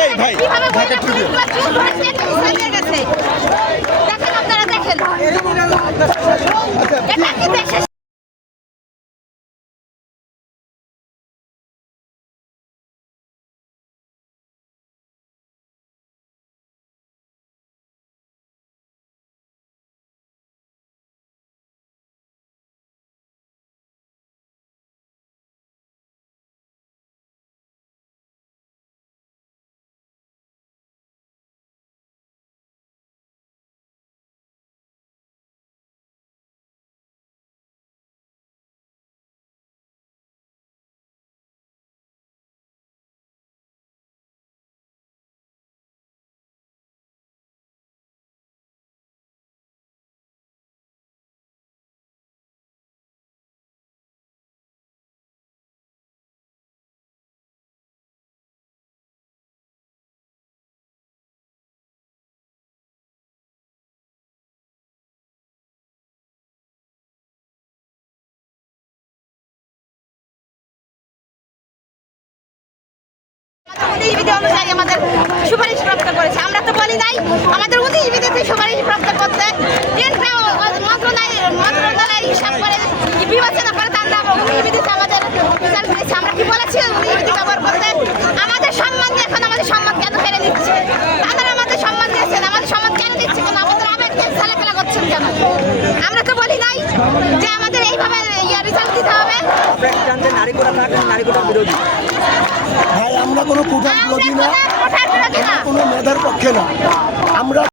এই ভাই, আমাদের অনুযায়ী আমাদের সুপারিশ প্রাপ্ত করেছে। আমরা তো বলি নাই, আমাদের উনি ইবিদিতে সুপারিশ প্রাপ্ত করতে। হিসাব করে আমাদের দিয়েছে আমরা কি বলেছি? উনি ইবিদি ব্যবহার করতে। আমাদের সম্মান এখন আমাদের সম্মান কেন কেড়ে নিচ্ছে? তারা আমাদের সম্মান দিয়েছেন, আমাদের সম্মান কেন দিচ্ছে কেন? আমাদের আবেগকে ছেলেখেলা করছেন কেন? আমরা তো বলি নাই যে আমাদের এইভাবে রেজাল্ট বিরোধী। ভাই আমরা কোনো কোটার বিরোধী না। আমরা কোনো কোটার বিরোধী না। কোনো মেধার পক্ষে না। আমরা